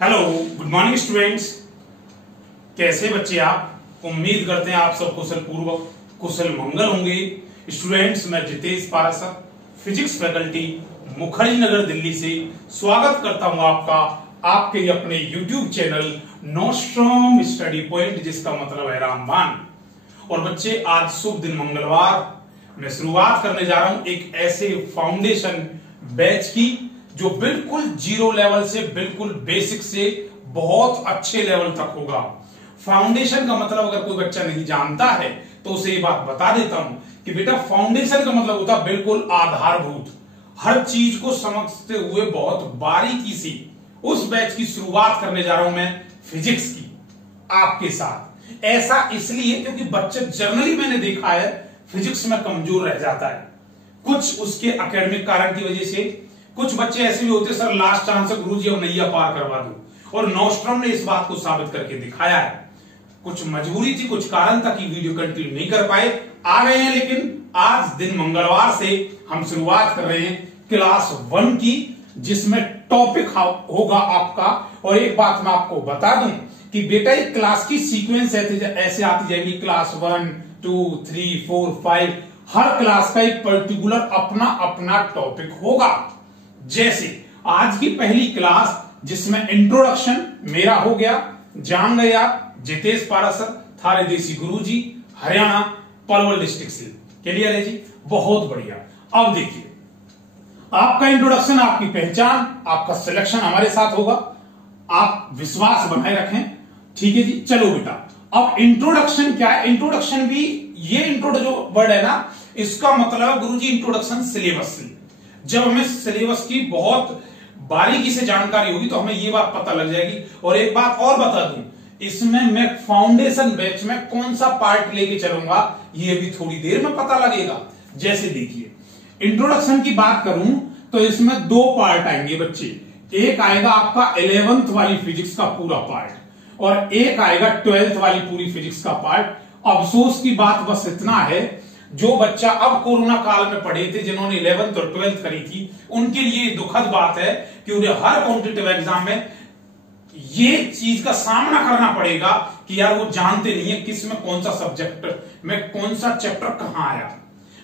Hello, good morning students. कैसे बच्चे आप? उम्मीद करते हैं आप सब कुशल पूर्वक कुशल मंगल होंगे। स्टूडेंट्स, मैं जितेश पाराशर, फिजिक्स फैकल्टी, मुखर्जी नगर, दिल्ली से स्वागत करता हूं आपका आपके अपने YouTube channel Nostrum study point, जिसका मतलब है रामबाण। और बच्चे, आज शुभ दिन मंगलवार मैं शुरुआत करने जा रहा हूं एक ऐसे फाउंडेशन बैच की जो बिल्कुल जीरो लेवल से बिल्कुल बेसिक से बहुत अच्छे लेवल तक होगा। फाउंडेशन का मतलब अगर कोई बच्चा नहीं जानता है तो उसे ये बात बता देता हूं कि बेटा, फाउंडेशन का मतलब होता है बिल्कुल आधारभूत, हर चीज को समझते हुए बहुत बारीकी से उस बैच की शुरुआत करने जा रहा हूं मैं फिजिक्स की आपके साथ। ऐसा इसलिए क्योंकि बच्चे जनरली मैंने देखा है फिजिक्स में कमजोर रह जाता है, कुछ उसके एकेडमिक कारण की वजह से। कुछ बच्चे ऐसे भी होते, सर लास्ट चांस है गुरुजी, अब नैया पार करवा दो। और नोस्ट्रम ने इस बात को साबित करके दिखाया है। कुछ मजबूरी थी, कुछ कारण था कि वीडियो कंटिन्यू नहीं कर पाए, आ गए हैं। लेकिन आज दिन मंगलवार से हम शुरुआत कर रहे हैं क्लास 1 की, जिसमें टॉपिक होगा आपका। और एक बात मैं आपको बता दूं कि बेटा, ये क्लास की सीक्वेंस ऐसे आती जाएगी, क्लास 1, 2, 3, 4, 5। हर क्लास का एक पर्टिकुलर अपना अपना टॉपिक होगा। जैसे आज की पहली क्लास, जिसमें इंट्रोडक्शन मेरा हो गया, जान गए आप, जितेश पाराशर, थारे देसी गुरुजी, हरियाणा पलवल डिस्ट्रिक्ट से। क्लियर है जी? बहुत बढ़िया। अब देखिए, आपका इंट्रोडक्शन, आपकी पहचान, आपका सिलेक्शन हमारे साथ होगा। आप विश्वास बनाए रखें, ठीक है जी? चलो बेटा, अब इंट्रोडक्शन क्या है? इंट्रोडक्शन भी, ये इंट्रोड जो वर्ड है ना, इसका मतलब गुरुजी इंट्रोडक्शन सिलेबस से। जब हमें सिलेबस की बहुत बारीकी से जानकारी होगी तो हमें ये बात पता लग जाएगी। और एक बात और बता दूं, इसमें मैं फाउंडेशन बैच में कौन सा पार्ट लेके चलूंगा ये भी थोड़ी देर में पता लगेगा। जैसे देखिए, इंट्रोडक्शन की बात करूं तो इसमें 2 पार्ट आएंगे बच्चे। एक आएगा आपका 11th वाली फिजिक्स का पूरा पार्ट, और एक आएगा 12th वाली पूरी फिजिक्स का पार्ट। अफसोस की बात बस इतना है, जो बच्चा अब कोरोना काल में पढ़े थे, जिन्होंने 11th और 12th करी थी, उनके लिए दुखद बात है कि उन्हें हर कॉम्पिटिटिव एग्जाम में ये चीज का सामना करना पड़ेगा कि यार वो जानते नहीं है किस में कौन सा सब्जेक्ट में कौन सा चैप्टर कहां आया।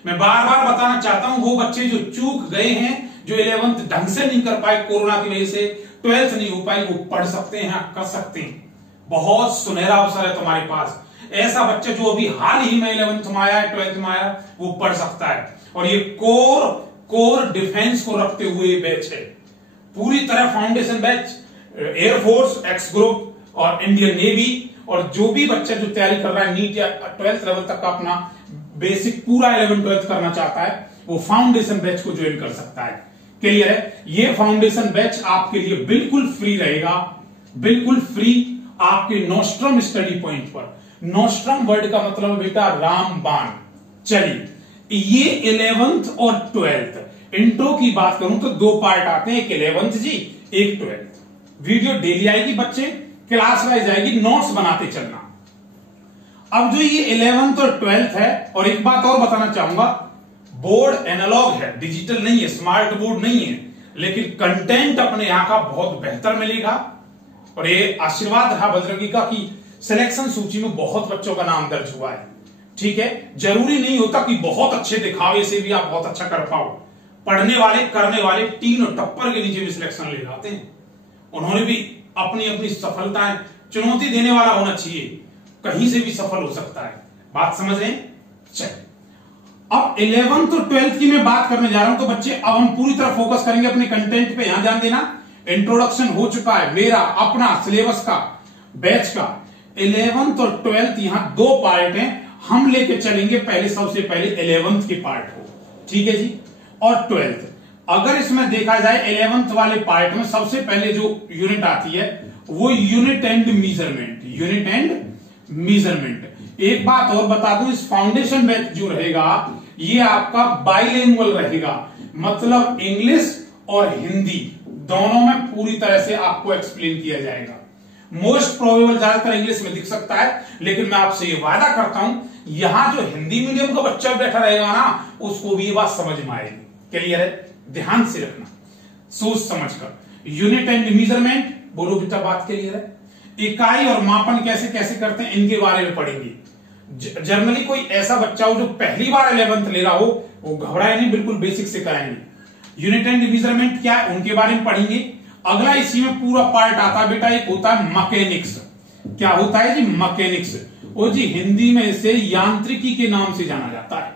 मैं बार बार बताना चाहता हूं, वो बच्चे जो चूक गए हैं, जो 11th ढंग से नहीं कर पाए कोरोना की वजह से, 12th नहीं हो पाई, वो पढ़ सकते हैं, कर सकते हैं। बहुत सुनहरा अवसर है तुम्हारे पास। ऐसा बच्चा जो अभी हाल ही में 11th में आया, 12th में आया, वो पढ़ सकता है। और ये कोर डिफेंस को रखते हुए बैच है, पूरी तरह foundation batch. Air force, x group और इंडियन नेवी, और जो भी बच्चा जो तैयारी कर रहा है नीट या 12th लेवल तक का अपना बेसिक पूरा 11th 12th करना चाहता है, वो फाउंडेशन बैच को ज्वाइन कर सकता है। क्लियर है? ये फाउंडेशन बैच आपके लिए बिल्कुल फ्री रहेगा, बिल्कुल फ्री, आपके नोस्ट्रम स्टडी पॉइंट पर। नोस्ट्रम वर्ड का मतलब बेटा रामबाण। चलिए, ये 11th और 12th इंट्रो की बात करूं तो 2 पार्ट आते हैं, एक 11th जी, एक 12th। वीडियो डेली आएगी बच्चे, क्लास वाइज आएगी, नोट्स बनाते चलना। अब जो ये 11th और 12th है, और एक बात और बताना चाहूंगा, बोर्ड एनालॉग है, डिजिटल नहीं है, स्मार्ट बोर्ड नहीं है, लेकिन कंटेंट अपने यहां का बहुत बेहतर मिलेगा। और ये आशीर्वाद रहा बजरंगी का कि सिलेक्शन सूची में बहुत बच्चों का नाम दर्ज हुआ है। ठीक है, जरूरी नहीं होता कि बहुत अच्छे दिखावे से भी आप बहुत अच्छा कर पाओ। पढ़ने वाले, करने वाले, 3 और टप्पर के नीचे भी सिलेक्शन ले जाते हैं। उन्होंने भी अपनी अपनी सफलताएं, चुनौती देने वाला होना चाहिए, कहीं से भी सफल हो सकता है। बात समझ रहे हैं? चलिए, अब 11th और 12th की मैं बात करने जा रहा हूं, तो बच्चे अब हम पूरी तरह फोकस करेंगे अपने कंटेंट पे। यहां ध्यान देना, इंट्रोडक्शन हो चुका है मेरा अपना सिलेबस का, बैच का। 11th और 12th यहां 2 पार्ट हैं, हम लेके चलेंगे पहले, सबसे पहले 11th के पार्ट को, ठीक है जी, और 12th। अगर इसमें देखा जाए 11th वाले पार्ट में सबसे पहले जो यूनिट आती है वो unit and measurement. Unit and measurement. एक बात और बता दूं, इस फाउंडेशन बैच जो रहेगा ये आपका बाइलिंगुअल रहेगा, मतलब इंग्लिश और हिंदी दोनों में पूरी तरह से आपको एक्सप्लेन किया जाएगा। मोस्ट प्रोबेबल ज्यादातर इंग्लिश में दिख सकता है, लेकिन मैं आपसे ये वादा करता हूं, यहां जो हिंदी मीडियम का बच्चा बैठा रहेगा ना, उसको भी ये बात समझ में आएगी। क्लियर है? ध्यान से रखना, सोच समझकर। यूनिट एंड मेजरमेंट बोलो बेटा बात क्लियर है। इकाई और मापन कैसे कैसे करते हैं इनके बारे में पढ़ेंगे। जनरली कोई ऐसा बच्चा हो जो पहली बार 11th ले रहा हो वो घबराए नहीं, बिल्कुल बेसिक से कराएंगे। यूनिट एंड मेजरमेंट क्या है उनके बारे में पढ़ेंगे। अगला इसी में पूरा पार्ट आता है बेटा, एक होता है मैकेनिक्स। क्या होता है जी? मैकेनिक्स। वो जी हिंदी में इसे यांत्रिकी के नाम से जाना जाता है।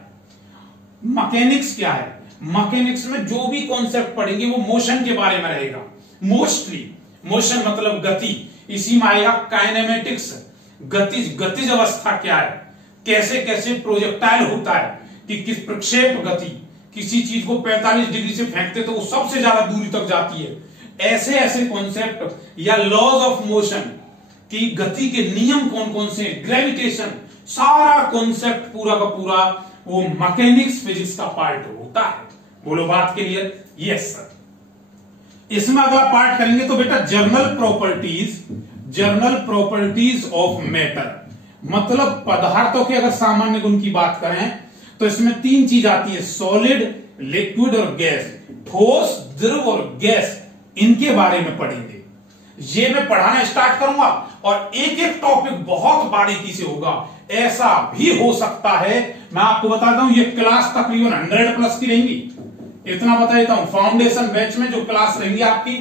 मैकेनिक्स क्या है? मैकेनिक्स में जो भी कॉन्सेप्ट पढ़ेंगे वो मोशन के बारे में रहेगा। मोस्टली मोशन मतलब गति, इसी में आएगा काइनेमेटिक्स, गतिज अवस्था क्या है, कैसे कैसे प्रोजेक्टाइल होता है, कि किस प्रक्षेप गति, किसी चीज को 45 डिग्री से फेंकते तो वो सबसे ज्यादा दूरी तक जाती है। ऐसे ऐसे कॉन्सेप्ट या लॉज ऑफ मोशन की गति के नियम कौन कौन से, ग्रेविटेशन, सारा कॉन्सेप्ट पूरा का पूरा वो मैकेनिक्स फिजिक्स का पार्ट होता है। बोलो बात क्लियर? Yes sir. इसमें अगला पार्ट करेंगे तो बेटा जर्नल प्रॉपर्टीज ऑफ मैटर, मतलब पदार्थों के अगर सामान्य गुण की बात करें तो इसमें 3 चीज आती है, सॉलिड, लिक्विड और गैस। ठोस, द्रव और गैस, इनके बारे में पढ़ेंगे। ये मैं पढ़ाना स्टार्ट करूंगा और एक एक टॉपिक बहुत बारीकी से होगा। ऐसा भी हो सकता है, मैं आपको बताता हूं, ये क्लास तकरीबन 100+ की रहेंगी। इतना बता देता हूं, फाउंडेशन बैच में जो क्लास रहेंगी आपकी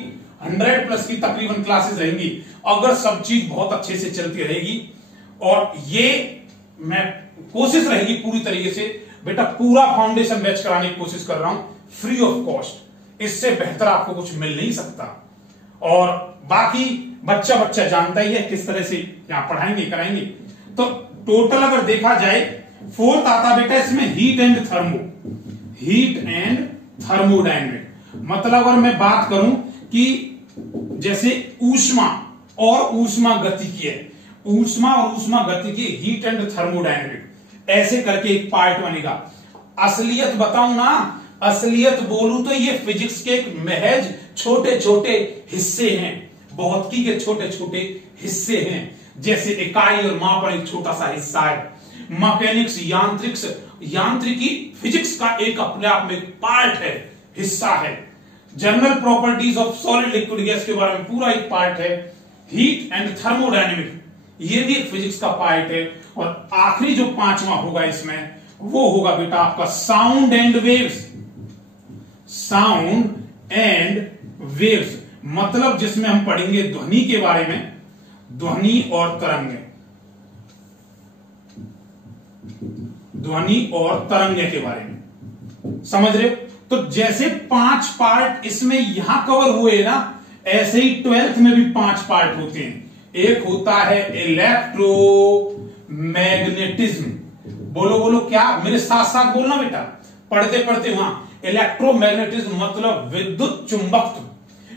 100+ की तकरीबन क्लासेस रहेंगी, अगर सब चीज बहुत अच्छे से चलती रहेगी। और ये मैं कोशिश रहेगी पूरी तरीके से बेटा पूरा फाउंडेशन बैच कराने की कोशिश कर रहा हूं, फ्री ऑफ कॉस्ट। इससे बेहतर आपको कुछ मिल नहीं सकता। और बाकी बच्चा जानता ही है किस तरह से यहां पढ़ाएंगे कराएंगे। तो टोटल अगर देखा जाए 4th आता बेटा इसमें हीट एंड थर्मोडायनेमिक। मतलब अगर मैं बात करूं कि जैसे ऊष्मा और ऊष्मा गतिकी है, ऊष्मा और ऊष्मा गतिकी, हीट एंड थर्मोडायनेमिक, ऐसे करके एक पार्ट बनेगा। असलियत बताऊं ना, असलियत बोलूं तो ये फिजिक्स के एक महज छोटे छोटे हिस्से हैं, भौतिकी के छोटे छोटे हिस्से हैं। जैसे इकाई और मापन एक छोटा सा हिस्सा है, मैकेनिक्स यांत्रिकी फिजिक्स का एक अपने आप में पार्ट है, हिस्सा है। General properties of solid liquid gas के बारे में पूरा एक पार्ट है। हीट एंड थर्मोडायनेमिक ये भी एक फिजिक्स का पार्ट है। और आखिरी जो 5वां होगा इसमें वो होगा बेटा आपका साउंड एंड वेव्स, मतलब जिसमें हम पढ़ेंगे ध्वनि के बारे में, ध्वनि और तरंगे के बारे में, समझ रहे हो? तो जैसे 5 पार्ट इसमें यहां कवर हुए ना, ऐसे ही 12th में भी 5 पार्ट होते हैं। एक होता है इलेक्ट्रोमैग्नेटिज्म। बोलो क्या, मेरे साथ साथ बोलना बेटा, पढ़ते पढ़ते वहां। इलेक्ट्रोमैग्नेटिज्म मतलब विद्युत चुंबकत्व,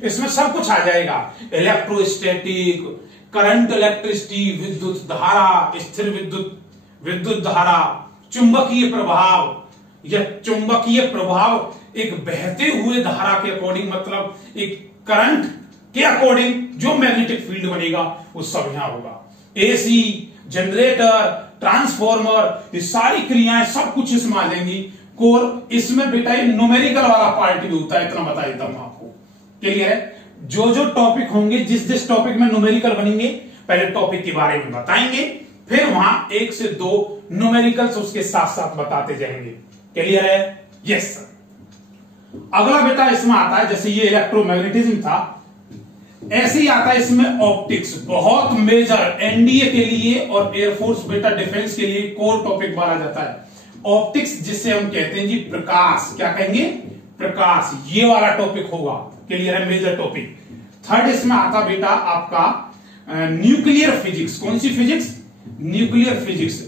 इसमें सब कुछ आ जाएगा। इलेक्ट्रोस्टैटिक, करंट, इलेक्ट्रिसिटी, विद्युत धारा, स्थिर विद्युत धारा, चुंबकीय प्रभाव। यह चुंबकीय प्रभाव एक बहते हुए धारा के अकॉर्डिंग, मतलब एक करंट के अकॉर्डिंग जो मैग्नेटिक फील्ड बनेगा वो सब यहां होगा। एसी, जनरेटर, ट्रांसफॉर्मर, ये सारी क्रियाएं सब कुछ इसमें आ जाएंगी। कोर इसमें बेटा ये न्यूमेरिकल वाला पार्ट भी होता है, इतना बता देता हूं आपको। क्लियर है? जो टॉपिक होंगे, जिस टॉपिक में न्यूमेरिकल बनेंगे, पहले टॉपिक के बारे में बताएंगे, फिर वहां 1 से 2 न्यूमेरिकल्स उसके साथ साथ बताते जाएंगे। क्लियर है? Yes sir. अगला बेटा इसमें आता है, जैसे ये इलेक्ट्रोमैग्नेटिज्म था, ऐसे ही आता है इसमें ऑप्टिक्स। बहुत मेजर एनडीए के लिए और एयरफोर्स बेटा डिफेंस के लिए कोर टॉपिक माना जाता है ऑप्टिक्स, जिसे हम कहते हैं जी प्रकाश। क्या कहेंगे? प्रकाश। ये वाला टॉपिक होगा। क्लियर है? Major topic. 3rd इसमें आता बेटा आपका न्यूक्लियर फिजिक्स। कौन सी फिजिक्स? Nuclear physics.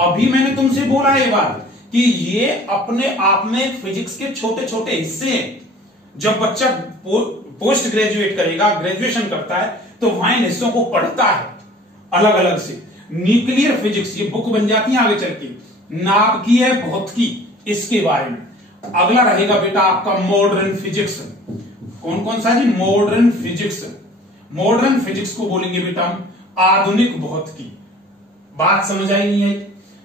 अभी मैंने तुमसे बोला ये बात कि ये अपने आप में फिजिक्स के छोटे छोटे हिस्से हैं। जब बच्चा पोस्ट ग्रेजुएट करेगा, ग्रेजुएशन करता है, तो वहां इन हिस्सों को पढ़ता है अलग अलग से। न्यूक्लियर फिजिक्स ये बुक बन जाती है आगे चल के, नाभिकीय भौतिकी, इसके बारे में। अगला रहेगा बेटा आपका मॉडर्न फिजिक्स। कौन कौन सा जी? Modern physics. मॉडर्न फिजिक्स को बोलेंगे बेटा हम आधुनिक भौतिकी। बात समझ आई नहीं आई?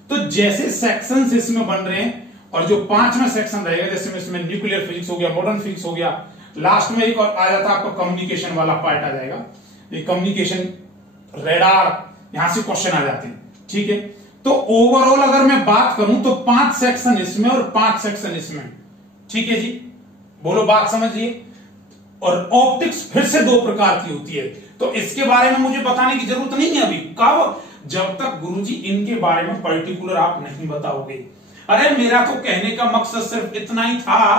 तो जैसे सेक्शंस इसमें बन रहे हैं, और जो 5वां सेक्शन रहेगा, जैसे इसमें न्यूक्लियर फिजिक्स हो गया, मॉडर्न फिजिक्स हो गया, लास्ट में एक और आ जाता है आपका कम्युनिकेशन वाला पार्ट आ जाएगा। ये कम्युनिकेशन, रेडार, यहां से क्वेश्चन आ जाते हैं। ठीक है, तो ओवरऑल अगर मैं बात करूं तो 5 सेक्शन इसमें और 5 सेक्शन इसमें। ठीक है जी, बोलो बात समझिए। और ऑप्टिक्स फिर से 2 प्रकार की होती है, तो इसके बारे में मुझे बताने की जरूरत नहीं है अभी। कब? जब तक गुरुजी इनके बारे में पर्टिकुलर आप नहीं बताओगे। अरे मेरा तो कहने का मकसद सिर्फ इतना ही था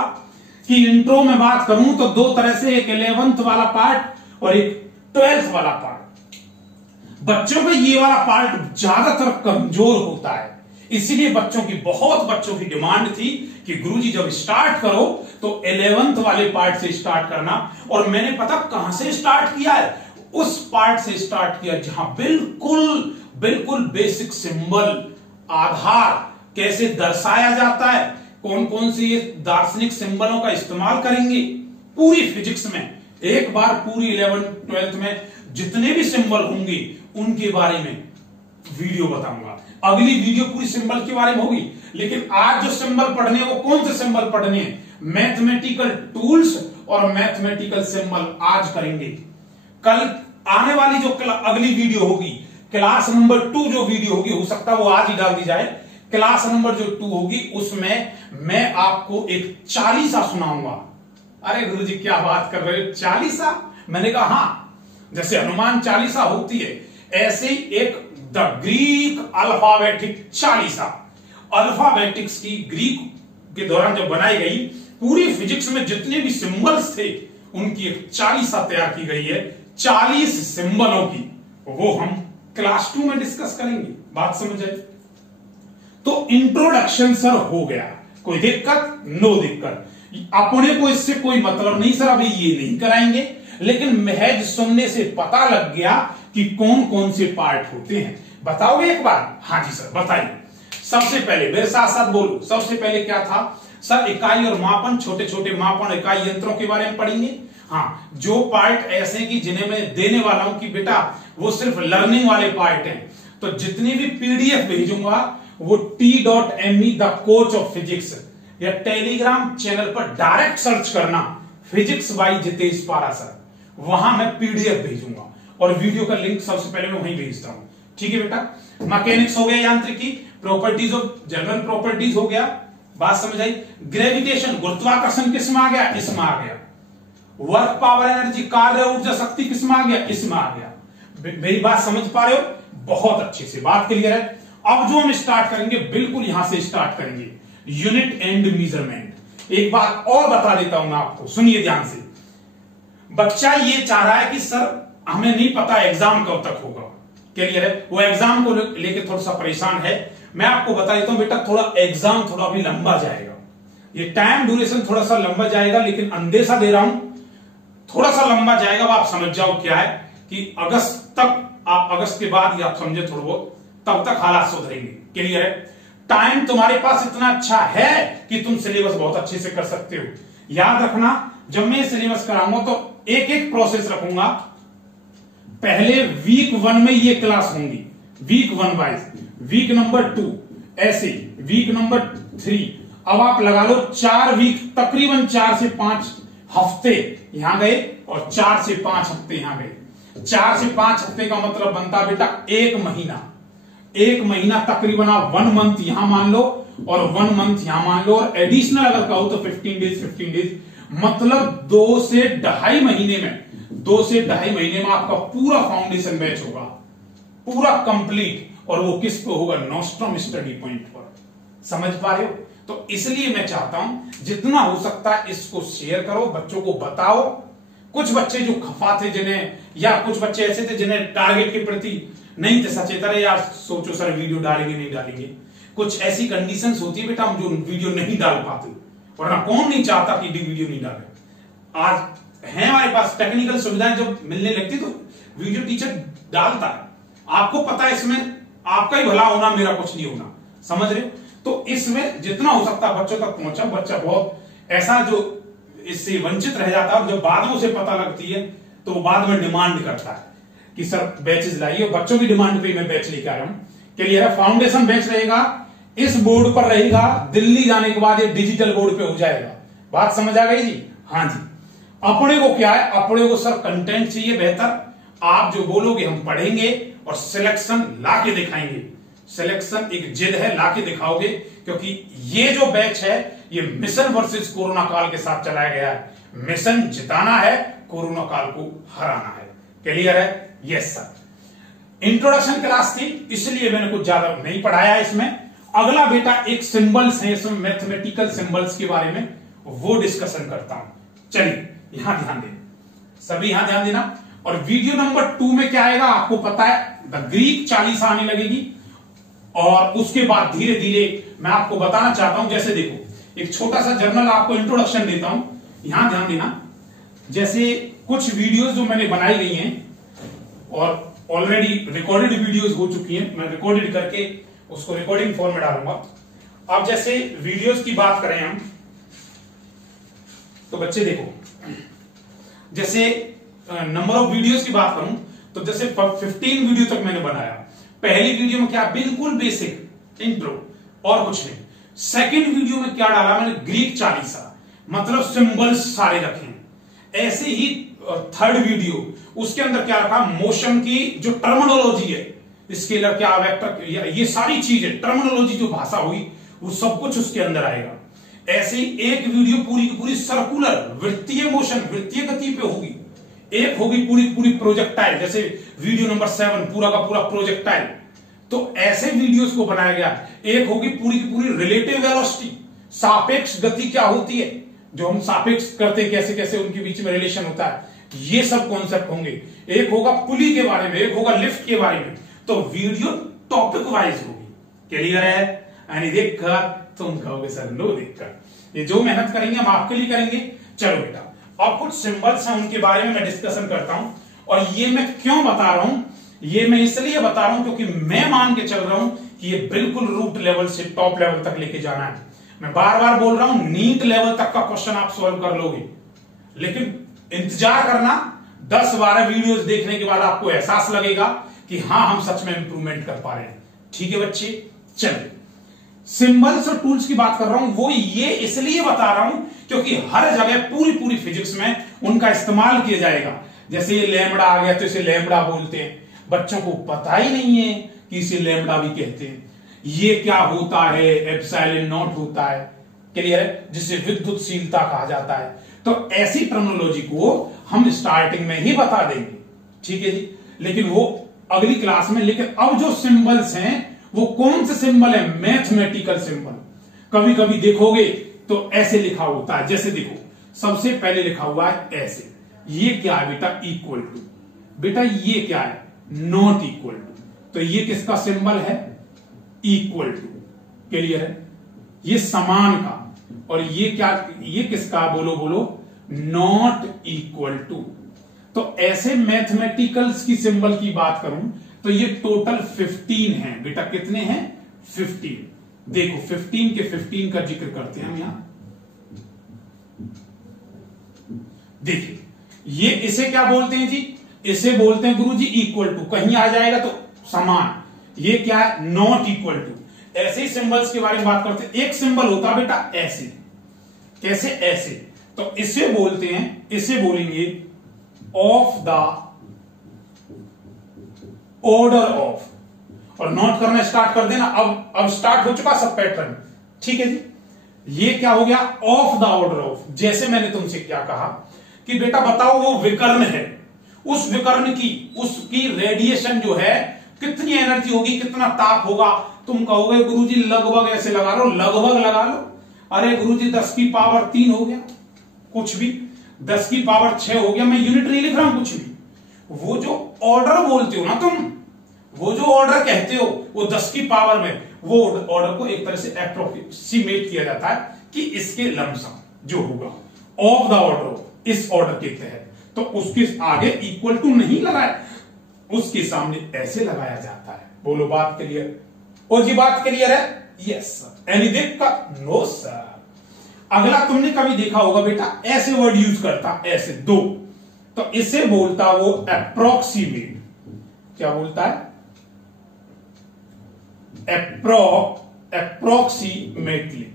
कि इंट्रो में बात करूं तो 2 तरह से, एक 11th वाला पार्ट और एक 12th वाला पार्ट। बच्चों में ये वाला पार्ट ज्यादातर कमजोर होता है, इसीलिए बहुत बच्चों की डिमांड थी कि गुरुजी जब स्टार्ट करो तो 11th वाले पार्ट से स्टार्ट करना। और मैंने पता कहां से स्टार्ट किया है, उस पार्ट से स्टार्ट किया जहां बिल्कुल बेसिक सिंबल, आधार कैसे दर्शाया जाता है, कौन कौन से ये दार्शनिक सिंबलों का इस्तेमाल करेंगे पूरी फिजिक्स में। एक बार पूरी 11th 12th में जितने भी सिंबल होंगे उनके बारे में वीडियो बताऊंगा। अगली वीडियो पूरी सिंबल के बारे में होगी, लेकिन आज जो सिंबल पढ़ने हैं वो कौन से सिंबल पढ़ने हैं? मैथमेटिकल टूल्स और मैथमेटिकल सिंबल आज करेंगे। कल आने वाली जो अगली वीडियो होगी, क्लास नंबर 2 जो वीडियो होगी, हो सकता है वो आज ही डाल दी जाए। क्लास नंबर जो 2 होगी उसमें मैं आपको एक 40सा सुनाऊंगा। अरे गुरुजी क्या बात कर रहे हो, 40सा? मैंने कहा हाँ, जैसे हनुमान 40सा होती है ऐसे एक द ग्रीक अल्फाबेटिक 40सा। अल्फाबेटिक्स की ग्रीक के दौरान जब बनाई गई, पूरी फिजिक्स में जितने भी सिंबल्स थे उनकी एक 40सा तैयार की गई है, 40 सिंबलों की। वो हम क्लास 2 में डिस्कस करेंगे। बात समझ आई? तो इंट्रोडक्शन सर हो गया, कोई दिक्कत? नो दिक्कत। अपने को इससे कोई मतलब नहीं सर, अभी ये नहीं कराएंगे, लेकिन महज सुनने से पता लग गया कि कौन कौन से पार्ट होते हैं। बताओगे एक बार? हाँ जी सर बताइए। सबसे पहले मेरे साथ साथ बोलो, सबसे पहले क्या था सर? इकाई और मापन, छोटे छोटे मापन इकाई यंत्रों के बारे में पढ़ेंगे। हाँ, जो पार्ट ऐसे कि जिन्हें मैं देने वाला हूं कि बेटा वो सिर्फ लर्निंग वाले पार्ट हैं, तो जितनी भी पीडीएफ भेजूंगा वो t.me the coach of physics या टेलीग्राम चैनल पर डायरेक्ट सर्च करना, फिजिक्स बाय जितेश पाराशर, वहां मैं पीडीएफ भेजूंगा और वीडियो का लिंक सबसे पहले मैं वहीं भेजता हूं। ठीक है बेटा? मैकेनिक्स हो गया, यांत्रिकी, प्रॉपर्टीज ऑफ जनरल प्रॉपर्टीज हो गया, बात समझ आई? ग्रेविटेशन, गुरुत्वाकर्षण किसमें आ गया? इसमें आ गया। वर्क पावर एनर्जी, कार्य ऊर्जा शक्ति किसमें आ गया? इसमें आ गया। मेरी बात समझ पा रहे हो? बहुत अच्छे से बात क्लियर है। अब जो हम स्टार्ट करेंगे बिल्कुल यहां से स्टार्ट करेंगे, यूनिट एंड मेजरमेंट। एक बात और बता देता हूं मैं आपको, सुनिए ध्यान से। बच्चा ये चाह रहा है कि सर हमें नहीं पता एग्जाम कब तक होगा, क्लियर है? वो एग्जाम को लेके थोड़ा सा परेशान है। मैं आपको बता देता हूं बेटा, थोड़ा एग्जाम थोड़ा भी लंबा जाएगा, ये टाइम ड्यूरेशन थोड़ा सा लंबा जाएगा, लेकिन अंदेशा दे रहा हूं थोड़ा सा लंबा जाएगा। अब आप समझ जाओ क्या है कि अगस्त तक, आप अगस्त के बाद आप समझे थोड़ा बहुत, तब तक हालात सुधरेंगे, क्लियर है? टाइम तुम्हारे पास इतना अच्छा है कि तुम सिलेबस बहुत अच्छे से कर सकते हो। याद रखना, जब मैं सिलेबस कराऊंगा तो एक एक प्रोसेस रखूंगा। पहले वीक 1 में ये क्लास होंगी, वीक 1 वाइज, वीक नंबर 2 ऐसे, वीक नंबर 3। अब आप लगा लो 4 वीक, तकरीबन 4 से 5 हफ्ते यहां गए और 4 से 5 हफ्ते यहां गए। 4 से 5 हफ्ते का मतलब बनता बेटा 1 महीना। 1 महीना तकरीबन आप 1 मंथ यहां मान लो और 1 मंथ यहां मान लो, और एडिशनल अगर कहो तो 15 डेज, मतलब 2 से 2.5 महीने में, 2 से 2.5 महीने में आपका पूरा फाउंडेशन बैच होगा, पूरा कंप्लीट। और वो किस पे होगा? नोस्ट्रम स्टडी पॉइंट पर। समझ पा रहे हो? तो इसलिए मैं चाहता हूं जितना हो सकता है इसको शेयर करो, बच्चों को बताओ। कुछ बच्चे जो खफा थे जिन्हें, या कुछ बच्चे ऐसे थे जिन्हें टारगेट के प्रति नहीं थे सचेत, अरे यार सोचो सर वीडियो डालेंगे नहीं डालेंगे, कुछ ऐसी कंडीशंस होती है बेटा हम जो वीडियो नहीं डाल पाते, वरना कौन नहीं चाहता कि वीडियो नहीं डाले। आज है हमारे पास टेक्निकल सुविधाएं जब मिलने लगती तो वीडियो टीचर डालता है। आपको पता है इसमें आपका ही भला होना, मेरा कुछ नहीं होना, समझ रहे हो? तो इसमें जितना हो सकता है बच्चों तक पहुंचा। बच्चा बहुत ऐसा जो इससे वंचित रह जाता है, और जब बाद में उसे पता लगती है तो वो बाद में डिमांड करता है कि सर बैचेस लाइए। बच्चों की डिमांड पे मैं बैच लेकर आ रहा हूं, क्लियर है? फाउंडेशन बैच रहेगा, इस बोर्ड पर रहेगा, दिल्ली जाने के बाद ये डिजिटल बोर्ड पे हो जाएगा। बात समझ आ गई जी? हाँ जी। अपने को क्या है, अपने को सर कंटेंट चाहिए बेहतर, आप जो बोलोगे हम पढ़ेंगे और सिलेक्शन ला के दिखाएंगे। सिलेक्शन एक जिद है, ला के दिखाओगे, क्योंकि ये जो बैच है ये मिशन वर्सेस कोरोना काल के साथ चलाया गया है। मिशन जिताना है, कोरोना काल को हराना है। क्लियर है? Yes sir. इंट्रोडक्शन क्लास थी इसलिए मैंने कुछ ज्यादा नहीं पढ़ाया इसमें। अगला बेटा एक सिंबल्स है, इसमें मैथमेटिकल सिंबल्स के बारे में वो डिस्कशन करता हूं। चलिए यहां ध्यान देना, सभी यहां ध्यान देना। और वीडियो नंबर 2 में क्या आएगा आपको पता है, द ग्रीक चालीसा आने लगेगी। और उसके बाद धीरे धीरे मैं आपको बताना चाहता हूं, जैसे देखो एक छोटा सा जर्नल आपको इंट्रोडक्शन देता हूं, यहां ध्यान देना। जैसे कुछ वीडियोस जो मैंने बनाई गई हैं और ऑलरेडी रिकॉर्डेड वीडियोस हो चुकी हैं, मैं रिकॉर्डेड करके उसको रिकॉर्डिंग फॉर्म में डालूंगा। अब जैसे वीडियोस की बात करें हम, तो बच्चे देखो, जैसे नंबर ऑफ वीडियोस की बात करूं तो जैसे 15 वीडियो तक मैंने बनाया। पहली वीडियो में क्या, बिल्कुल बेसिक इंट्रो और कुछ नहीं। सेकंड वीडियो में क्या डाला मैंने, ग्रीक चालीसा, मतलब सिंबल्स सारे रखे। ऐसे ही थर्ड वीडियो, उसके अंदर क्या रखा, मोशन की जो टर्मिनोलॉजी है, स्केलर क्या, वेक्टर, ये सारी चीजें, टर्मिनोलॉजी जो भाषा हुई वो सब कुछ उसके अंदर आएगा। ऐसे ही एक वीडियो पूरी की पूरी सर्कुलर वृत्तीय मोशन, वृत्तीय गति पे होगी। एक होगी पूरी पूरी प्रोजेक्टाइल, जैसे वीडियो नंबर 7 पूरा का पूरा प्रोजेक्टाइल। तो ऐसे वीडियोस को बनाया गया। एक होगी पूरी की पूरी रिलेटिव वेलोसिटी, सापेक्ष गति क्या होती है, जो हम सापेक्ष करते हैं, कैसे कैसे उनके बीच में रिलेशन होता है, ये सब कॉन्सेप्ट होंगे। एक होगा पुली के बारे में, एक होगा लिफ्ट के बारे में। तो वीडियो टॉपिक वाइज होगी। क्लियर है? यानी देखकर तुम कहोगे सर नो देखकर, ये जो मेहनत करेंगे हम आपके लिए करेंगे। चलो बेटा, अब कुछ सिंबल्स हैं उनके बारे में मैं डिस्कशन करता हूं। और ये मैं क्यों बता रहा हूं, ये मैं इसलिए बता रहा हूं क्योंकि मैं मान के चल रहा हूं कि ये बिल्कुल रूट लेवल से टॉप लेवल तक लेके जाना है। मैं बार बार बोल रहा हूं, नीट लेवल तक का क्वेश्चन आप सॉल्व कर लोगे, लेकिन इंतजार करना। 10-12 वीडियोस देखने के बाद आपको एहसास लगेगा कि हाँ हम सच में इंप्रूवमेंट कर पा रहे हैं। ठीक है बच्चे, चलिए सिंबल्स और टूल्स की बात कर रहा हूं, वो ये इसलिए बता रहा हूं क्योंकि हर जगह पूरी पूरी फिजिक्स में उनका इस्तेमाल किया जाएगा। जैसे ये लैम्बडा आ गया तो इसे लैम्बडा बोलते हैं, बच्चों को पता ही नहीं है कि इसे लैम्बडा भी कहते हैं। ये क्या होता है, एप्सिलॉन नॉट होता है। क्लियर है? जिसे विद्युतशीलता कहा जाता है। तो ऐसी टर्मिनोलॉजी को हम स्टार्टिंग में ही बता देंगे, ठीक है जी, लेकिन वो अगली क्लास में। लेकिन अब जो सिंबल्स हैं वो कौन से सिंबल है, मैथमेटिकल सिंबल। कभी कभी देखोगे तो ऐसे लिखा होता है, जैसे देखो सबसे पहले लिखा हुआ है ऐसे, ये क्या है बेटा, इक्वल टू। बेटा ये क्या है, नॉट इक्वल टू। तो ये किसका सिंबल है, इक्वल टू। क्लियर है? ये समान का। और ये क्या, ये किसका, बोलो बोलो, नॉट इक्वल टू। तो ऐसे मैथमेटिकल्स की सिंबल की बात करूं तो ये टोटल 15 हैं बेटा। कितने हैं, 15। देखो 15 के 15 का जिक्र करते हैं हम यहां। देखिए ये इसे क्या बोलते हैं जी, इसे बोलते हैं गुरुजी इक्वल टू। कहीं आ जाएगा तो समान। ये क्या है, नॉट इक्वल टू। ऐसे ही सिंबल्स के बारे में बात करते हैं। एक सिंबल होता है बेटा ऐसे, कैसे, ऐसे। तो इसे बोलते हैं, इसे बोलेंगे ऑफ द ऑर्डर ऑफ। और नोट करना स्टार्ट कर देना। अब स्टार्ट हो चुका सब पैटर्न। ठीक है जी, ये क्या हो गया, ऑफ द ऑर्डर ऑफ। जैसे मैंने तुमसे क्या कहा कि बेटा बताओ वो विकर्ण है, उस विकर्ण की, उसकी रेडिएशन जो है कितनी एनर्जी होगी, कितना ताप होगा। तुम कहोगे गुरुजी लगभग ऐसे लगा लो, लगभग लगा लो। अरे गुरुजी 10 की पावर 3 हो गया, कुछ भी 10 की पावर 6 हो गया। मैं यूनिट नहीं लिख रहा हूं कुछ भी। वो जो ऑर्डर बोलते हो ना तुम, वो जो ऑर्डर कहते हो वो 10 की पावर में, वो ऑर्डर को एक तरह से अप्रोक्सीमेट किया जाता है कि इसके लमसम जो होगा ऑफ द ऑर्डर, इस ऑर्डर के तहत। तो उसके आगे इक्वल टू नहीं लगाया, उसके सामने ऐसे लगाया जाता है। बोलो बात क्लियर? और जी बात क्लियर है? Yes sir. एनी देख का, नो सर। अगला तुमने कभी देखा होगा बेटा ऐसे वर्ड यूज करता, ऐसे दो, तो इसे बोलता वो अप्रोक्सीमेट। क्या बोलता है, अप्रोक्सीमेटली।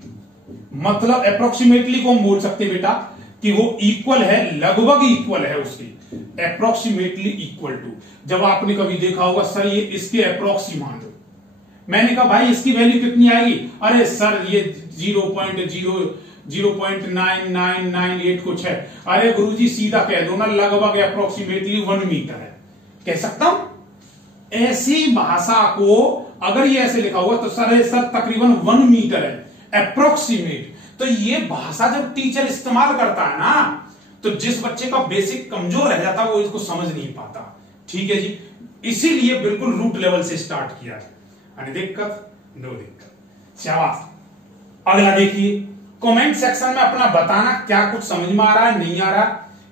मतलब अप्रोक्सीमेटली को हम बोल सकते बेटा कि वो इक्वल है, लगभग इक्वल है उसकी। Approximately equal to. जब आपने कभी देखा होगा सर ये इसके अप्रोक्सी मान लो, मैंने कहा भाई इसकी वैल्यू कितनी आएगी, अरे सर ये 0.0998 कुछ है। अरे गुरुजी सीधा कह दो ना, लगभग अप्रोक्सीमेटली 1 मीटर है, कह सकता हूं। ऐसी भाषा को अगर ये ऐसे लिखा हुआ तो सर तकरीबन 1 मीटर है, अप्रोक्सीमेट। तो ये भाषा जब टीचर इस्तेमाल करता है ना, तो जिस बच्चे का बेसिक कमजोर रह जाता है वो इसको समझ नहीं पाता। ठीक है जी, इसीलिए बिल्कुल रूट लेवल से स्टार्ट किया है। दिक्कत नो दिक्कत, शाबाश। अगला देखिए, कमेंट सेक्शन में अपना बताना क्या कुछ समझ में आ रहा है, नहीं आ रहा,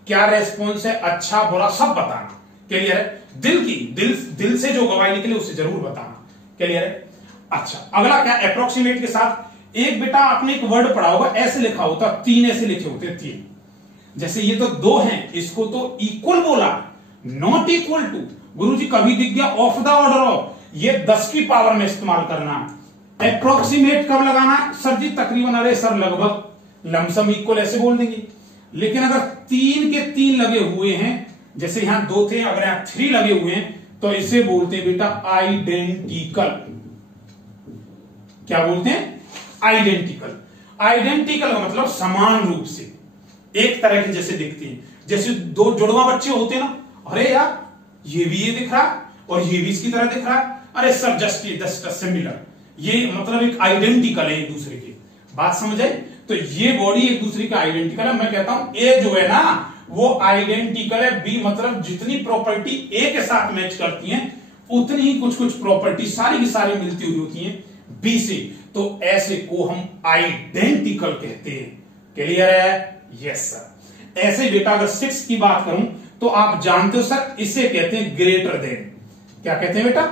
क्या रेस्पॉन्स है, अच्छा बुरा सब बताना। क्लियर है? दिल से जो गवाही निकले उसे जरूर बताना। क्लियर है? अच्छा, अगला क्या, अप्रोक्सीमेट के साथ एक बेटा आपने एक वर्ड पढ़ा होगा, ऐसे लिखा होता, 3 ऐसे लिखे होते, 3। जैसे ये तो 2 हैं, इसको तो इक्वल बोला, नॉट इक्वल टू। गुरुजी कभी दिख गया ऑफ द ऑर्डर ऑफ, ये 10 की पावर में इस्तेमाल करना। अप्रोक्सीमेट कब लगाना, सर जी तकरीबन, अरे सर लगभग, लमसम, इक्वल ऐसे बोल देंगे। लेकिन अगर 3 के 3 लगे हुए हैं, जैसे यहां 2 थे, अगर यहां 3 लगे हुए हैं, तो इसे बोलते हैं बेटा आइडेंटिकल। क्या बोलते हैं? आइडेंटिकल। आइडेंटिकल का मतलब समान रूप से, एक तरह के जैसे दिखते हैं। जैसे 2 जुड़वा बच्चे होते हैं ना, अरे यार ये भी ये दिख रहा है और ये भी इसकी तरह दिख रहा है, अरे सर जस्ट सिमिलर, ये मतलब एक आइडेंटिकल है एक दूसरे के। बात समझ आई? तो ये बॉडी एक दूसरे का आइडेंटिकल है। मैं कहता हूं ए जो है ना वो आइडेंटिकल है, बी मतलब जितनी प्रॉपर्टी ए के साथ मैच करती हैं उतनी ही कुछ कुछ प्रॉपर्टी सारी की सारी मिलती हुई होती हैं बी से। तो ऐसे को हम आइडेंटिकल कहते हैं। क्लियर है? Yes sir. ऐसे बेटा अगर 6 की बात करूं तो आप जानते हो सर इसे कहते हैं ग्रेटर देन। क्या कहते हैं बेटा?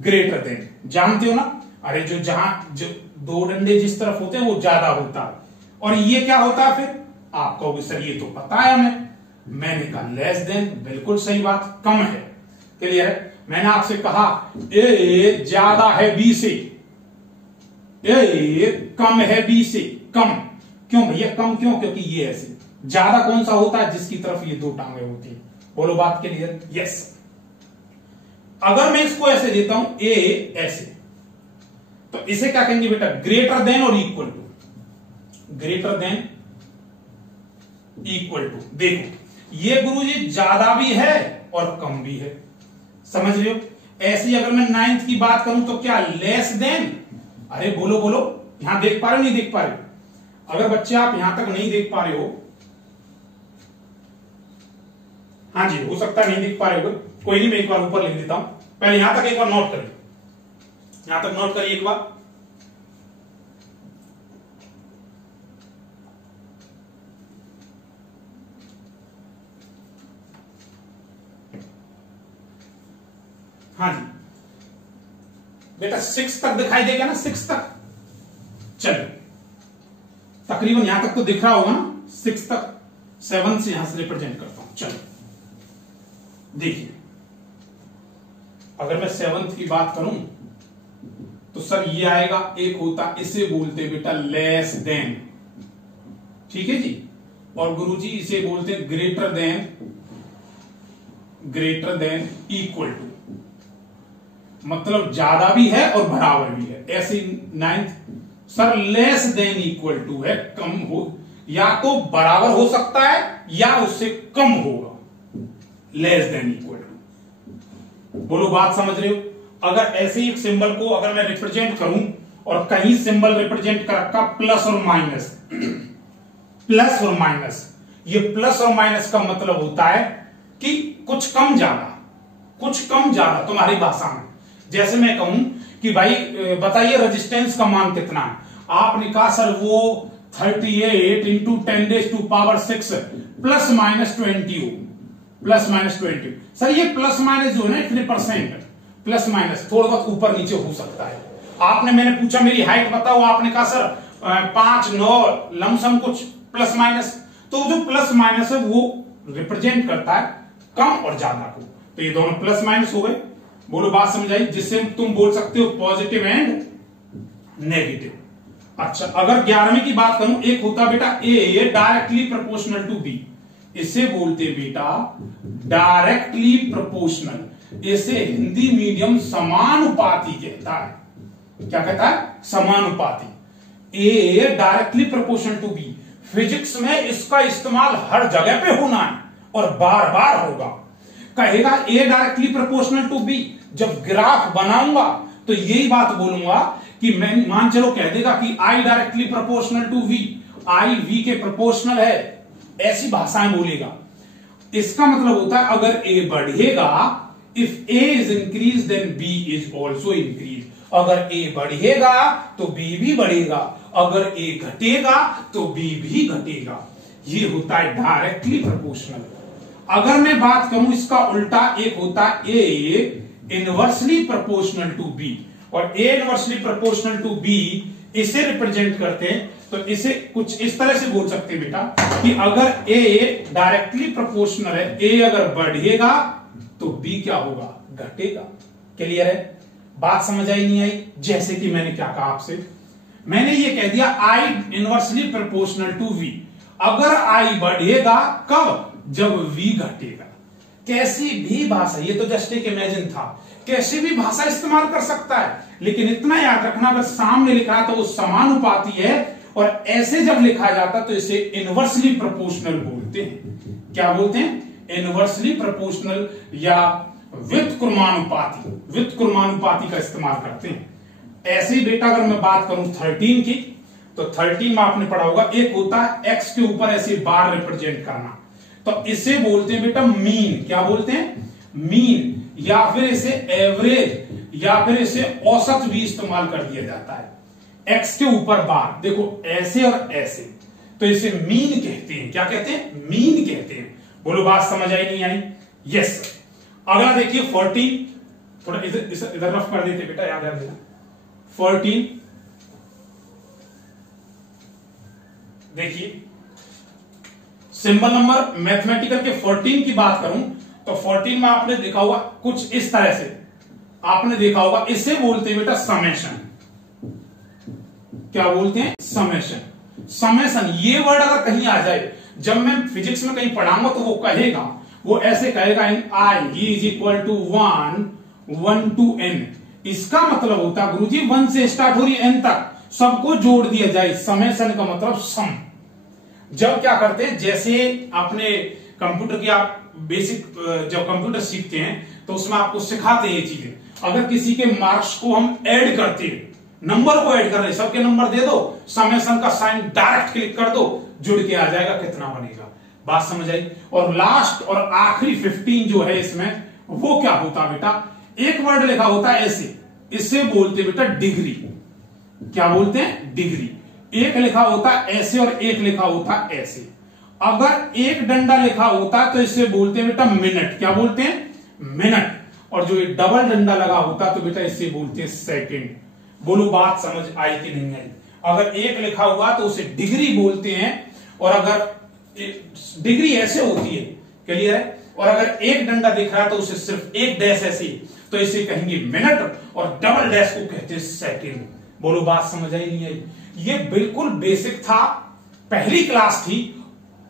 Greater then. जानते हो ना? अरे जो जहां जो 2 डंडे जिस तरफ होते हैं वो ज्यादा होता है, और ये क्या होता है फिर? आप कहोगे सर ये तो पता है हमें। मैंने कहा लेस देन, बिल्कुल सही बात, कम है। क्लियर है? मैंने आपसे कहा ए ज्यादा है बी से, ए कम है बी से। कम क्यों भैया? कम क्यों? क्योंकि ये ऐसे। ज्यादा कौन सा होता है? जिसकी तरफ ये 2 टांगे होती है। बोलो बात क्लियर? यस। अगर मैं इसको ऐसे देता हूं ए ऐसे, तो इसे क्या कहेंगे बेटा? ग्रेटर देन और equal to. Greater than equal to. देखो ये गुरुजी ज्यादा भी है और कम भी है, समझ रहे हो? ऐसी अगर मैं 9th की बात करूं तो क्या? Less than. अरे बोलो बोलो, यहां देख पा रहे हो नहीं देख पा रहे हो? अगर बच्चे आप यहां तक नहीं देख पा रहे हो, हाँ जी हो सकता है नहीं देख पा रहे हो, कोई नहीं, मैं एक बार ऊपर लिख देता हूं। पहले यहां तक एक बार नोट करिए, यहां तक नोट करिए एक बार। हाँ जी बेटा 6 तक दिखाई देगा ना? 6 तक। चलो तकरीबन यहां तक तो दिख रहा होगा ना? 6 तक। 7 से यहां से रिप्रेजेंट करता हूं। चलो देखिए, अगर मैं 7th की बात करूं तो सर ये आएगा, एक होता, इसे बोलते बेटा लेस देन। ठीक है जी? और गुरुजी इसे बोलते हैं ग्रेटर देन इक्वल टू। मतलब ज्यादा भी है और बराबर भी है। ऐसे 9th sir less than equal to है, कम हो, या तो बराबर हो सकता है या उससे कम होगा। Less than equal to. बोलो बात समझ रहे हो? अगर ऐसे ही एक सिंबल को अगर मैं रिप्रेजेंट करूं और कहीं सिंबल रिप्रेजेंट कर रखा प्लस और माइनस, प्लस और माइनस, ये प्लस और माइनस का मतलब होता है कि कुछ कम ज्यादा तुम्हारी भाषा में। जैसे मैं कहूं कि भाई बताइए रेजिस्टेंस का मान कितना है? आपने कहा सर वो 38 इंटू 10⁻⁶ प्लस माइनस 20 हो, प्लस माइनस 20। सर ये प्लस माइनस जो है ना इतने परसेंट, प्लस माइनस थोड़ा बहुत ऊपर नीचे हो सकता है। आपने, मैंने पूछा मेरी हाइट बताओ, आपने कहा सर 5, 9 लमसम कुछ प्लस माइनस। तो जो प्लस माइनस है वो रिप्रेजेंट करता है कम और ज्यादा को। तो ये दोनों प्लस माइनस हो गए। बोलो बात समझ आई? जिससे तुम बोल सकते हो पॉजिटिव एंड नेगेटिव। अच्छा अगर 11वीं की बात करूं, एक होता बेटा ए डायरेक्टली प्रोपोर्शनल टू बी। इसे बोलते बेटा डायरेक्टली प्रोपोर्शनल। इसे हिंदी मीडियम समानुपाती कहता है। क्या कहता है? समानुपाती। A directly proportional to B. Physics में इसका इस्तेमाल हर जगह पे होना है और बार बार होगा। कहेगा ए डायरेक्टली प्रोपोर्शनल टू बी, जब ग्राफ बनाऊंगा तो यही बात बोलूंगा कि मैं मान चलो कह देगा कि I directly proportional to V, I V के प्रोपोर्शनल है, ऐसी भाषाएं बोलेगा। इसका मतलब होता है अगर ए बढ़ेगा, if A is increase then B is also increase. अगर ए बढ़ेगा तो बी भी बढ़ेगा, अगर ए घटेगा तो बी भी घटेगा। ये होता है डायरेक्टली प्रोपोर्शनल। अगर मैं बात करूं इसका उल्टा, एक होता है ए इनवर्सली प्रोपोर्शनल टू बी, और ए इनवर्सली प्रोपोर्शनल टू बी इसे रिप्रेजेंट करते हैं तो इसे कुछ इस तरह से बोल सकते हैं बेटा कि अगर ए डायरेक्टली प्रोपोर्शनल है, ए अगर बढ़ेगा तो बी क्या होगा? घटेगा। क्लियर है? बात समझ आई नहीं आई? जैसे कि मैंने क्या कहा आपसे, मैंने ये कह दिया I inversely proportional to V. अगर आई बढ़ेगा कब? जब वी घटेगा। कैसी भी भाषा, ये तो जस्ट एक इमेजिन था, कैसी भी भाषा इस्तेमाल कर सकता है, लेकिन इतना याद रखना अगर सामने लिखा तो वो समानुपाती है, और ऐसे जब लिखा जाता तो इसे इनवर्सली प्रोपोर्शनल बोलते हैं। क्या बोलते हैं? इनवर्सली प्रोपोर्शनल या व्युत्क्रमानुपाती। व्युत्क्रमानुपाती का इस्तेमाल करते हैं। ऐसे ही बेटा अगर मैं बात करूं 13 की, तो 13 में आपने पढ़ा होगा एक होता है एक्स के ऊपर ऐसे बार रिप्रेजेंट करना, तो इसे बोलते हैं बेटा मीन। क्या बोलते हैं? मीन। या फिर इसे एवरेज या फिर इसे औसत भी इस्तेमाल कर दिया जाता है। एक्स के ऊपर बार, देखो ऐसे और ऐसे, तो इसे मीन कहते हैं। क्या कहते हैं? मीन कहते हैं। बोलो बात समझ आई नहीं आई? यस। अगला देखिए 14, थोड़ा इधर रफ कर देते बेटा, याद देना। 14 देखिए, सिंबल नंबर मैथमेटिकल के 14 की बात करूं तो 14 में आपने देखा होगा कुछ इस तरह से, आपने देखा होगा इसे बोलते हैं बेटा समेशन। क्या बोलते हैं? समेशन। समेशन ये वर्ड अगर कहीं आ जाए, जब मैं फिजिक्स में कहीं पढ़ाऊंगा तो वो कहेगा, वो ऐसे कहेगा in I is equal to 1 to N. इसका मतलब होता है गुरुजी 1 से स्टार्ट हो रही है एन तक, सबको जोड़ दिया जाए। समेशन का मतलब सम। जब क्या करते हैं, जैसे आपने कंप्यूटर की आप बेसिक जब कंप्यूटर सीखते हैं तो उसमें आपको सिखाते हैं ये चीजें। अगर किसी के मार्क्स को हम ऐड करते हैं, नंबर को ऐड कर रहे हैं, सबके नंबर दे दो, समेशन का साइन डायरेक्ट क्लिक कर दो, जुड़ के आ जाएगा कितना बनेगा। बात समझ आई? और लास्ट और आखिरी 15 जो है इसमें, वो क्या होता बेटा, एक वर्ड लिखा होता है ऐसे, इसे बोलते बेटा डिग्री। क्या बोलते हैं? डिग्री। एक लिखा होता है ऐसे और एक लिखा होता है ऐसे। अगर एक डंडा लिखा होता है तो इसे बोलते हैं बेटा मिनट। क्या बोलते हैं? मिनट। और जो डबल डंडा लगा होता है तो बेटा इसे बोलते हैं सेकंड। बोलो बात समझ आई कि नहीं आई? अगर एक लिखा हुआ तो उसे डिग्री बोलते हैं, और अगर डिग्री ऐसे होती है, क्लियर है, और अगर एक डंडा दिख रहा है तो उसे सिर्फ एक डैश ऐसे, तो इसे कहेंगे मिनट, और डबल डैश को कहते हैं सेकंड। बोलो बात समझ आई नहीं आई? ये बिल्कुल बेसिक था, पहली क्लास थी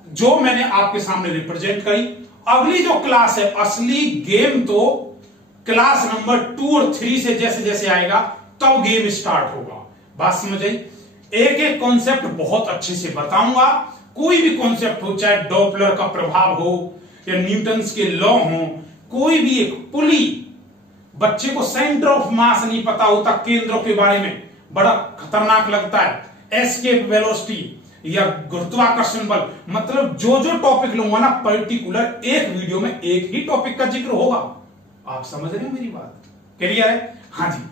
जो मैंने आपके सामने रिप्रेजेंट करी। अगली जो क्लास है, असली गेम, तो क्लास नंबर 2 और 3 से जैसे जैसे आएगा तब गेम स्टार्ट होगा। बात समझ आई? एक एक कॉन्सेप्ट बहुत अच्छे से बताऊंगा। कोई भी कॉन्सेप्ट हो, चाहे डॉपलर का प्रभाव हो या न्यूटन्स के लॉ हो, कोई भी एक पुली, बच्चे को सेंटर ऑफ मास नहीं पता होता, केंद्रों के बारे में बड़ा खतरनाक लगता है। एस्केप वेलोसिटी या गुरुत्वाकर्षण बल, मतलब जो जो टॉपिक लूंगा ना, पर्टिकुलर एक वीडियो में एक ही टॉपिक का जिक्र होगा। आप समझ रहे हो मेरी बात? क्लियर है? हाँ जी।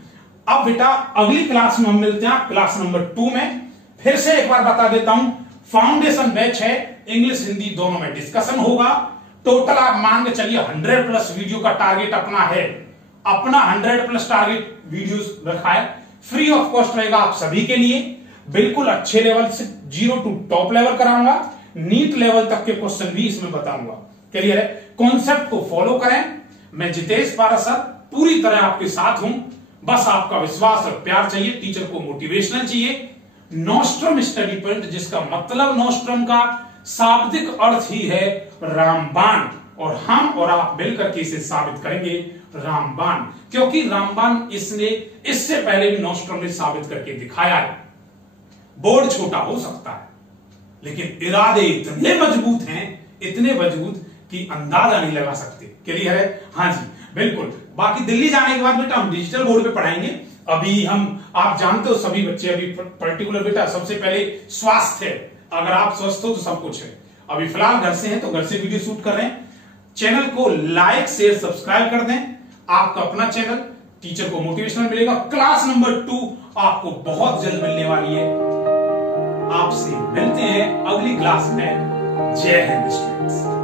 अब बेटा अगली क्लास में हम मिलते हैं क्लास नंबर 2 में। फिर से एक बार बता देता हूं, फाउंडेशन बैच है, इंग्लिश हिंदी दोनों में डिस्कशन होगा। टोटल आप मान के चलिए 100+ वीडियो का टारगेट अपना है, अपना 100+ टारगेट वीडियोस रखा है। फ्री ऑफ कॉस्ट रहेगा आप सभी के लिए, बिल्कुल अच्छे लेवल से 0 टू टॉप लेवल कराऊंगा, नीट लेवल तक के क्वेश्चन भी इसमें बताऊंगा। क्लियर है? कॉन्सेप्ट को फॉलो करें। मैं जितेश पारासर पूरी तरह आपके साथ हूं, बस आपका विश्वास और प्यार चाहिए। टीचर को मोटिवेशनल चाहिए। नोस्ट्रम स्टडी पॉइंट, जिसका मतलब नोस्ट्रम का शाब्दिक अर्थ ही है रामबाण, और हम और आप मिलकर के इसे साबित करेंगे रामबाण, क्योंकि रामबाण इसने इससे पहले भी नॉस्ट्रम ने साबित करके दिखाया है। बोर्ड छोटा हो सकता है लेकिन इरादे इतने मजबूत हैं, इतने मजबूत कि अंदाजा नहीं लगा सकते। क्लियर है? हाँ जी बिल्कुल। बाकी दिल्ली जाने के बाद बेटा हम डिजिटल बोर्ड पे पढ़ाएंगे। अभी आप जानते हो सभी बच्चे, अभी पर्टिकुलर बेटा सबसे पहले स्वास्थ्य है, अगर आप स्वस्थ हो तो सब कुछ है। अभी फिलहाल घर से हैं तो घर से वीडियो शूट कर रहे हैं। चैनल को लाइक शेयर सब्सक्राइब कर दें। आपका अपना चैनल टीचर को मोटिवेशनल मिलेगा। क्लास नंबर 2 आपको बहुत जल्द मिलने वाली है। आपसे मिलते हैं अगली क्लास में। जय हिंद स्टूडेंट्स।